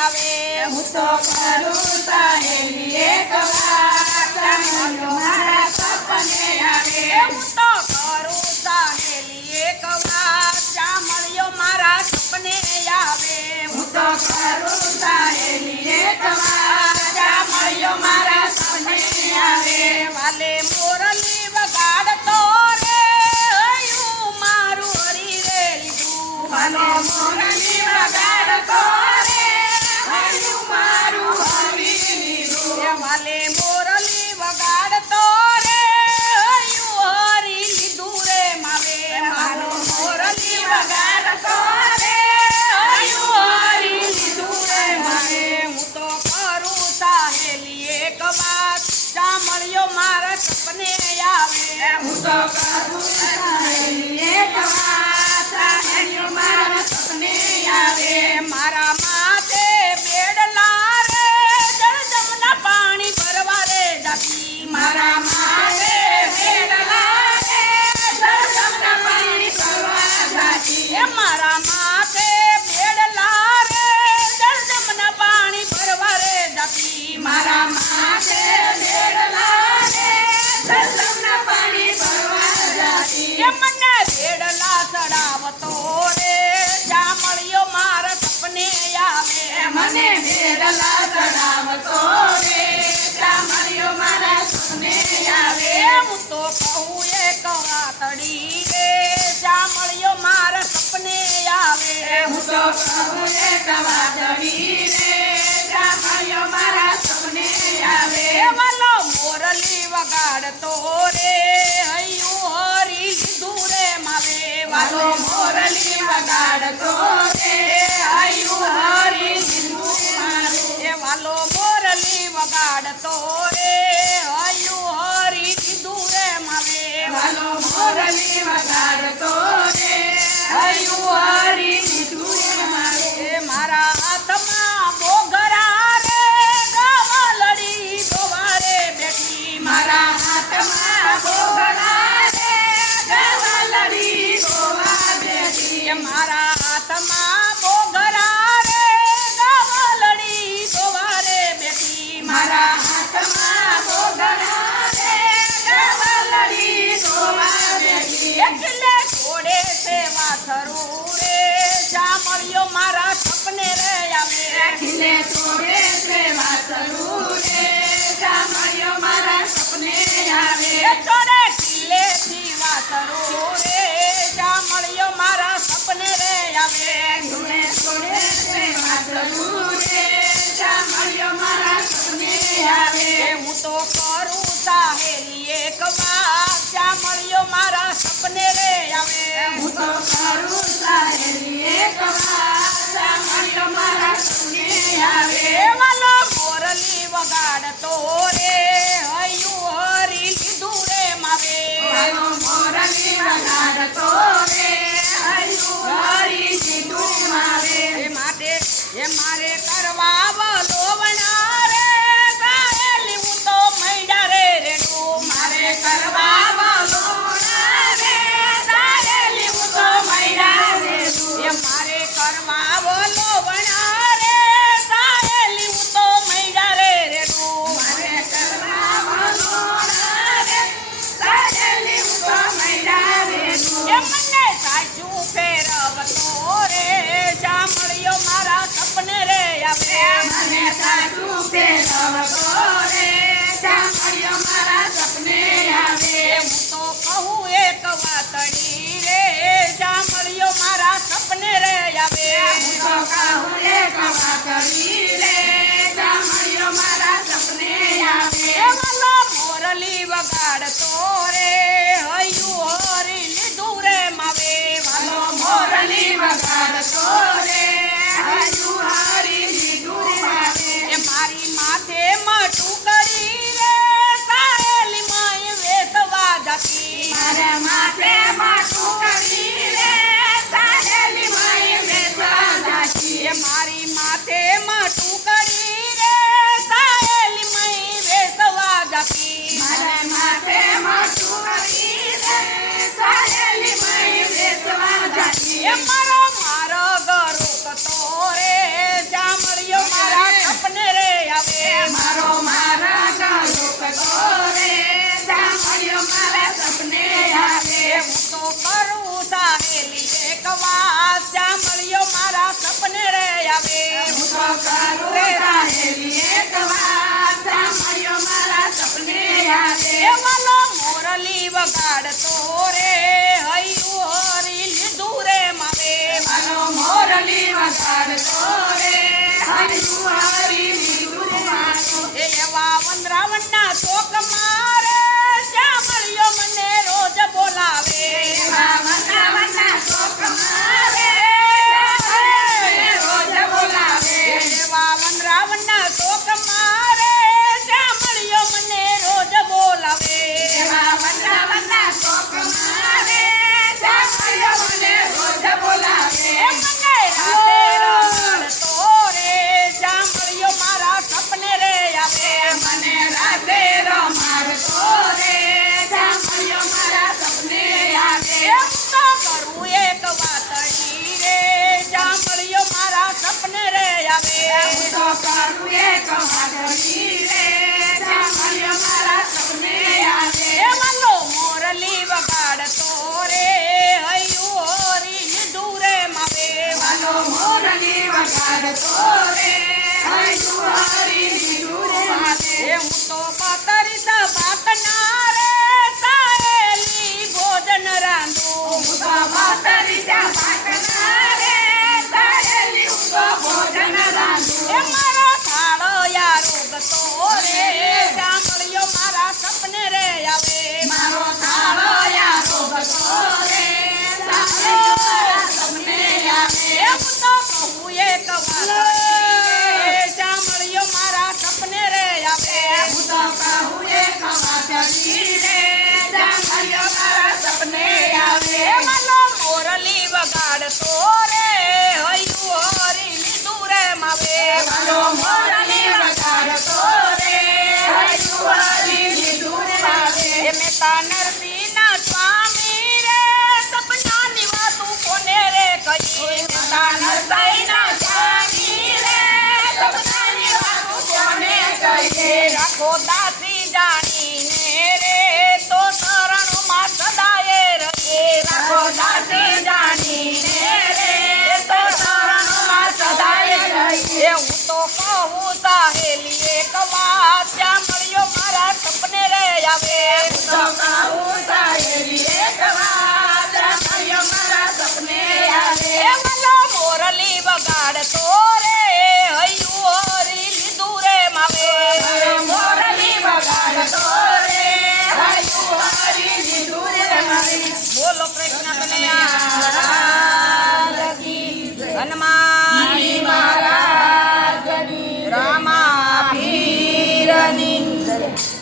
આવે હું તો કરું સહેલી એક વાત જામળિયો મારા સપને આવે હું તો કરું સહેલી એક વાત જામળિયો મારા સપને આવે હું તો કરું સહેલી એક વાત જામળિયો મારા સપને આવે વાલે મોરલી વગાડતો રે હૈયું મારું હરી રે લીધું ભલે મોરલી વગાડતો રે હૈયું મારું હરી લીધું વાલે મોરલી વગાડતો રે હૈયું હરી લીધું રે માવે મારો મોરલી વગાડતો રે હૈયું હરી લીધું રે મારે હું તો કરું સહેલી એક વાત જામળિયો મારા સપને આવે હું તો કરું સહેલી એક વાત જામળિયો મારા સપને આવે મારા માથે બેડલા રે જળજમના પાણી ભરવા રે જાતી મારા માથે બેડલા રે જળજમના પાણી ભરવા જાતી મારા માથે બેડલા રે જળજમના પાણી ભરવા રે જાતી મારા માથે બેડલા રે જળજમના પાણી ભરવા જાતી મને બેડલા ચડાવતો રે જામળિયો મારા સપને આવે મને બેડલા ચડાવતો રે જામળિયો મારા સપને આવે હું તો કહું એક વાતડી રે જામળિયો મારા સપને આવે હું તો કહું એક વાદળી રે જામળિયો મારા સપને આવે વાલો મોરલી વગાડતો રે હૈયું હરી લીધું રે માવે વાલો મોરલી વગાડતો રે હૈયું હરી લીધું મારું વાલો મોરલી વગાડતો રે હૈયું હરી લીધું રે માવે વાલો મોરલી વગાડતો રે હૈયું હરી લીધું મારું મારા હાથમાં મોગરા રે ગવલડી ગોવારે બેઠી મારા હાથમાં બોગડા રે ગવલડી ગોવા બેઠી મારા હાથમાં મોગરા રે ગવલડી ગોવારે બેઠી મારા હાથમાં બોગડા રે ગવલડી ગોવા બેઠી એકલે ઘોડે સેવા થરું રે જામળિયો મારા સપને રે આવે ખીલે તોડે છે વાસરું રે જામળિયો મારા સપને આવે છોડે કિલ્લેથી વાસરું રે જામળિયો મારા સપને રે આવે ખીલે તોડે છે વાસરું રે જામળિયો મારા સપને આવે હું તો કરું સહેલી એક વાત જામળિયો મારા સપને રે આવે હું તો કરું સહેલી એક વાત જામળિયો મારા સપને આવે વાલો મોરલી વગાડતો રે હૈયું હરી લીધું રે માવે વાલો મોરલી વગાડતો રે હૈયું હરી લીધું મારે મારે કરવા વલોવણા રે ગાયેલી હું તો મૈડા રે રેડું મારે કરવા વલોણા રે સાયેલી હું તો મૈડા રેડું મારે કરવા વલોવણા રે ગાયેલી હું તો મૈડા રે રેડું મારે કરવા વલોણા રે સાયેલી હું તો મૈડા રેડું મને સાચું ફેરવતો રે જામળિયો મારા સપને રે આવે મને સાચું ફેરવતો રે જામળિયો મારા સપને આવે હું તો કહું એક વાતડી રે જામળિયો મારા સપને રે આવે હું તો કહું એક વાતડી રે જામળિયો મારા સપને આવે વાલો મોરલી વગાડતો રે હૈયું હરી લીધું રે માવે વાલો મોરલી વગાડતો રે હૈયું હરી લીધું મારે મારી માથે મટું કરી રે સાહેલી માય વેસવા જાતી મારે માથે માથું કરી રે સાહેલી માય વેસવા જાતી મારી માથે મટું કરી રે સાહેલી માય વેસવા જાતી મારે માથે માથું કરી રે સાહેલી માય વેસવા જાતી મારો ગરો કતો રે જામળિયો કરું સાહેલી એક વાત સાંભળ્યો મારા સપને રે આવે હું તો કરું રે સાહેલી એક વાત સાંભળ્યો મારા સપને આવે એ વાલો મોરલી વગાડતો રે હૈયું હરી લીધું રે માવે મારો મોરલી વગાડતો રે હૈયું હરી લીધું રે મારો એ એવા વંદરાવનના ચોક મારે સાંભળ્યો મને રોજ બોલાવે એવા વંદરાવનના ચોક મારે રોજ બોલાવે એવા વંદરાવનના ચોક મારે સાંભળ્યો મને રોજ બોલાવે એવા વંદરાવનના ચોક મારે સાંભળ્યો મને રોજ બોલાવે એ મને રાતે રમાડતો રે સાંભળ્યો મારા સપને રે આવે મને રાતે રમાડતો રે સાંભળ્યો મારા સપને આવે એમ તો કરું એક વાતડી રે સાંભળ્યો મારા સપને રે આવે હું તો કરું એક વાદળી રે સાંભળ્યો મારા સપને આવે એ વાલો મોરલી વગાડતો રે હૈયું હરી લીધું રે માવે વાલો મોરલી વગાડતો રે હૈયું હરી લીધું રે મારે એ હું તો પાતરી બાતના રે સાહેલી ભોજન રાંધું હું તો માતરી પાટના રે સાહેલી હું તો ભોજન રાંધું એ મારો થાળો યારો ગતો રે સાંભળ્યો મારા સપને રે આવે મારો થાળો યારો ભગતો રે સાંભળ્યો મારા સપને આવે એ હું તો કહું એક વાત રે સાંભળ્યો મારા સપને રે આવે હું તો કહું એક વાદળી રે સાંભળ્યો મારા સપને આવે એ માલો મોરલી વગાડતો રે હૈયું હરી લીધું રે માવે વાલો મોરલી વગાડતો રે હૈયું હરી લીધું રે મારે એ મેતા નરસિંહના સ્વામી રે સપનાની વાતું કોને રે કહી મેતા નરસાઈના સ્વામી રે સપનાની વાતો કોને કહીએ રાખો દાસી જાણીને રે તો શરણમાં સદાય રહે રાખો દાસી જાણીને રે તો શરણમાં સદાય રહીએ એ હું તો કહું સાહેલી એક વાત સાંભળ્યો મારા સપને રે આવે હું તો કહું સાહેલી એક વાત સાંભળ્યો મારા સપને આવે એ વાલો મોરલી વગાડતો